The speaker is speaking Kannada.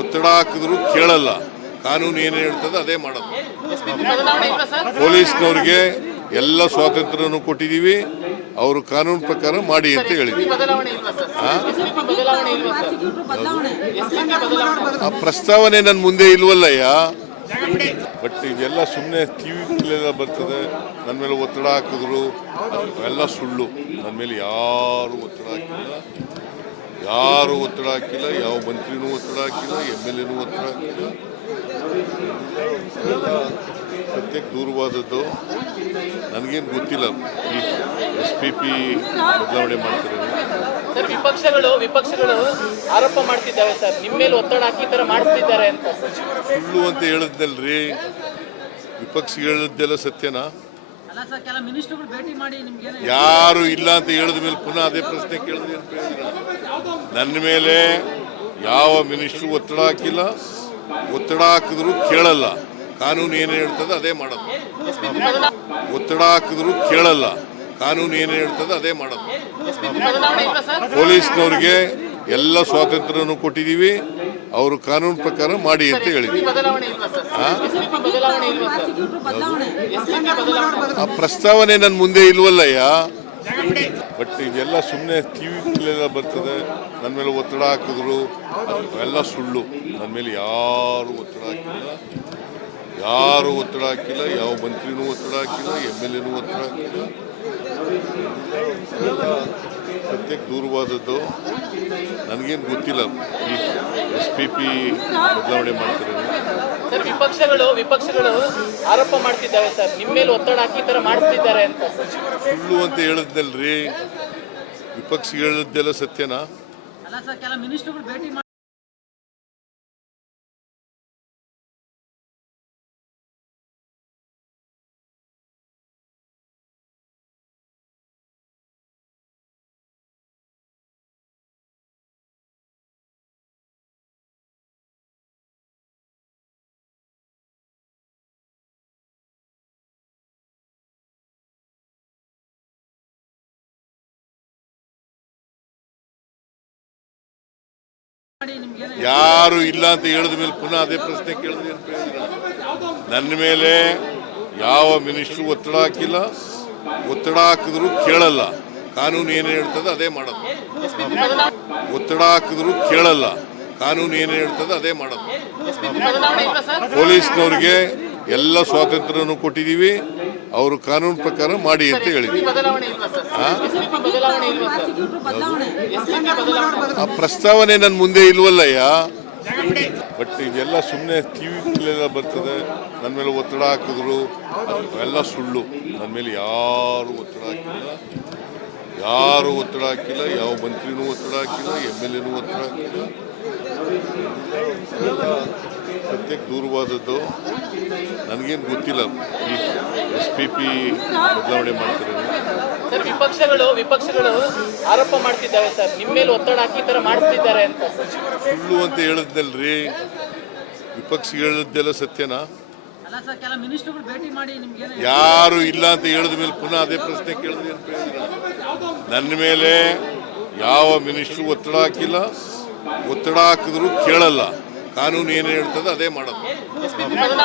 ಒತ್ತಡ ಹಾಕಿದ್ರು ಕೇಳಲ್ಲ. ಕಾನೂನು ಏನು ಹೇಳ್ತದೆ ಅದೇ ಮಾಡೋದು. ಪೊಲೀಸ್ನವ್ರಿಗೆ ಎಲ್ಲ ಸ್ವಾತಂತ್ರ್ಯನೂ ಕೊಟ್ಟಿದ್ದೀವಿ, ಅವರು ಕಾನೂನು ಪ್ರಕಾರ ಮಾಡಿ ಅಂತ ಹೇಳಿದ್ವಿ. ಆ ಪ್ರಸ್ತಾವನೆ ನನ್ನ ಮುಂದೆ ಇಲ್ವಲ್ಲಯ್ಯ. ಬಟ್ ಇದೆಲ್ಲ ಸುಮ್ಮನೆ ಟಿವಿಗಳೆಲ್ಲ ಬರ್ತದೆ. ನನ್ನ ಮೇಲೆ ಒತ್ತಡ ಹಾಕಿದ್ರು, ಎಲ್ಲ ಸುಳ್ಳು. ನನ್ನ ಮೇಲೆ ಯಾರು ಒತ್ತಡ ಹಾಕಿಲ್ಲ, ಯಾವ ಮಂತ್ರಿನೂ ಒತ್ತಡ ಹಾಕಿಲ್ಲ, MLA ಒತ್ತಡ ಹಾಕಿಲ್ಲ. ಸದ್ಯಕ್ಕೆ ದೂರವಾದದ್ದು. ನನಗೇನು ಗೊತ್ತಿಲ್ಲ ಈ SPP ಬದಲಾವಣೆ ಮಾಡ್ತಾರೆ. ಸರ್, ವಿಪಕ್ಷಗಳು ಆರೋಪ ಮಾಡ್ತಿದ್ದಾವೆ ಸರ್, ನಿಮ್ಮ ಮೇಲೆ ಒತ್ತಡ ಹಾಕಿ ಈ ತರ ಮಾಡಿಸ್ತಿದ್ದಾರೆ ಅಂತ. ಸುಳ್ಳು ಅಂತ ಹೇಳಿದ್ನಲ್ರಿ. ವಿಪಕ್ಷ ಹೇಳಿದ್ದೆಲ್ಲ ಸತ್ಯನಾ? ಯಾರು ಇಲ್ಲ ಅಂತ ಹೇಳಿದ ಮೇಲೆ ಪುನಃ ಅದೇ ಪ್ರಶ್ನೆ ಕೇಳಿದ್ರೆ ಏನು ಪ್ರಯೋಜನ? ನನ್ನ ಮೇಲೆ ಯಾವ ಮಿನಿಸ್ಟ್ರು ಒತ್ತಡ ಹಾಕಿಲ್ಲ, ಒತ್ತಡ ಹಾಕಿದ್ರು ಕೇಳಲ್ಲ. ಕಾನೂನು ಏನು ಹೇಳ್ತದೆ ಅದೇ ಮಾಡೋದು. ಒತ್ತಡ ಹಾಕಿದ್ರು ಕೇಳಲ್ಲ. ಕಾನೂನು ಏನು ಹೇಳ್ತದೆ ಅದೇ ಮಾಡೋದು. ಪೊಲೀಸ್ನವ್ರಿಗೆ ಎಲ್ಲ ಸ್ವಾತಂತ್ರ್ಯನೂ ಕೊಟ್ಟಿದ್ದೀವಿ, ಅವರು ಕಾನೂನು ಪ್ರಕಾರ ಮಾಡಿ ಅಂತ ಹೇಳಿದ್ವಿ. ಆ ಪ್ರಸ್ತಾವನೆ ನನ್ನ ಮುಂದೆ ಇಲ್ವಲ್ಲಯ್ಯ. ಬಟ್ ಇದೆಲ್ಲ ಸುಮ್ಮನೆ ಟಿವಿಗಳೆಲ್ಲ ಬರ್ತದೆ. ನನ್ನ ಮೇಲೆ ಒತ್ತಡ ಹಾಕಿದ್ರು, ಎಲ್ಲ ಸುಳ್ಳು. ನನ್ನ ಮೇಲೆ ಯಾರು ಒತ್ತಡ ಹಾಕಿಲ್ಲ, ಯಾವ ಮಂತ್ರಿನೂ ಒತ್ತಡ ಹಾಕಿಲ್ಲ, MLA ಒತ್ತಡ ಹಾಕಿಲ್ಲ. ಸದ್ಯಕ್ಕೆ ದೂರವಾದದ್ದು. ನನಗೇನು ಗೊತ್ತಿಲ್ಲ ಈ SPP ಬದಲಾವಣೆ ಮಾಡ್ತಾರೆ. ಸರ್, ವಿಪಕ್ಷಗಳು ಆರೋಪ ಮಾಡ್ತಿದ್ದಾವೆ ಸರ್, ನಿಮ್ಮ ಮೇಲೆ ಒತ್ತಡ ಹಾಕಿ ಈ ತರ ಮಾಡಿಸ್ತಿದ್ದಾರೆ ಅಂತ. ಸುಳ್ಳು ಅಂತ ಹೇಳಿದ್ನಲ್ರಿ. ವಿಪಕ್ಷ ಹೇಳಿದ್ದೆಲ್ಲ ಸತ್ಯನಾ? ಯಾರು ಇಲ್ಲ ಅಂತ ಹೇಳಿದ ಮೇಲೆ ಪುನಃ ಅದೇ ಪ್ರಶ್ನೆ ಕೇಳಿದ್ರೆ ಏನು ಪ್ರಯೋಜನ? ನನ್ನ ಮೇಲೆ ಯಾವ ಮಿನಿಸ್ಟ್ರು ಒತ್ತಡ ಹಾಕಿಲ್ಲ, ಒತ್ತಡ ಹಾಕಿದ್ರು ಕೇಳಲ್ಲ. ಕಾನೂನು ಏನು ಹೇಳ್ತದೆ ಅದೇ ಮಾಡೋದು. ಒತ್ತಡ ಹಾಕಿದ್ರು ಕೇಳಲ್ಲ. ಕಾನೂನು ಏನು ಹೇಳ್ತದೆ ಅದೇ ಮಾಡೋದು. ಪೊಲೀಸ್ನವ್ರಿಗೆ ಎಲ್ಲ ಸ್ವಾತಂತ್ರ್ಯನೂ ಕೊಟ್ಟಿದ್ದೀವಿ, ಅವರು ಕಾನೂನು ಪ್ರಕಾರ ಮಾಡಿ ಅಂತ ಹೇಳಿದ್ವಿ. ಆ ಪ್ರಸ್ತಾವನೆ ನನ್ನ ಮುಂದೆ ಇಲ್ವಲ್ಲಯ್ಯ. ಬಟ್ ಇದೆಲ್ಲ ಸುಮ್ಮನೆ ಟಿವಿಗಳೆಲ್ಲ ಬರ್ತದೆ. ನನ್ನ ಮೇಲೆ ಒತ್ತಡ ಹಾಕಿದ್ರು, ಎಲ್ಲ ಸುಳ್ಳು. ನನ್ನ ಮೇಲೆ ಯಾರು ಒತ್ತಡ ಹಾಕಿಲ್ಲ, ಯಾವ ಮಂತ್ರಿನೂ ಒತ್ತಡ ಹಾಕಿಲ್ಲ, MLA ಒತ್ತಡ ಹಾಕಿಲ್ಲ. ಸದ್ಯಕ್ಕೆ ದೂರವಾದದ್ದು. ನನಗೇನು ಗೊತ್ತಿಲ್ಲ ಈ SPP ಬದಲಾವಣೆ ಮಾಡ್ತಾರೆ. ಸರ್, ವಿಪಕ್ಷಗಳು ಆರೋಪ ಮಾಡ್ತಿದ್ದಾವೆ ಸರ್, ನಿಮ್ಮ ಮೇಲೆ ಒತ್ತಡ ಹಾಕಿ ಈ ತರ ಮಾಡಿಸ್ತಿದ್ದಾರೆ ಅಂತ. ಸುಳ್ಳು ಅಂತ ಹೇಳಿದ್ನಲ್ರಿ. ವಿಪಕ್ಷ ಹೇಳಿದ್ದೆಲ್ಲ ಸತ್ಯನಾ? ಯಾರು ಇಲ್ಲ ಅಂತ ಹೇಳಿದ ಮೇಲೆ ಪುನಃ ಅದೇ ಪ್ರಶ್ನೆ ಕೇಳಿದ್ರೆ ಏನು ಪ್ರಯೋಜನ? ನನ್ನ ಮೇಲೆ ಯಾವ ಮಿನಿಸ್ಟ್ರು ಒತ್ತಡ ಹಾಕಿಲ್ಲ, ಒತ್ತಡ ಹಾಕಿದ್ರು ಕೇಳಲ್ಲ. ಕಾನೂನು ಏನು ಹೇಳ್ತದೆ ಅದೇ ಮಾಡೋದು.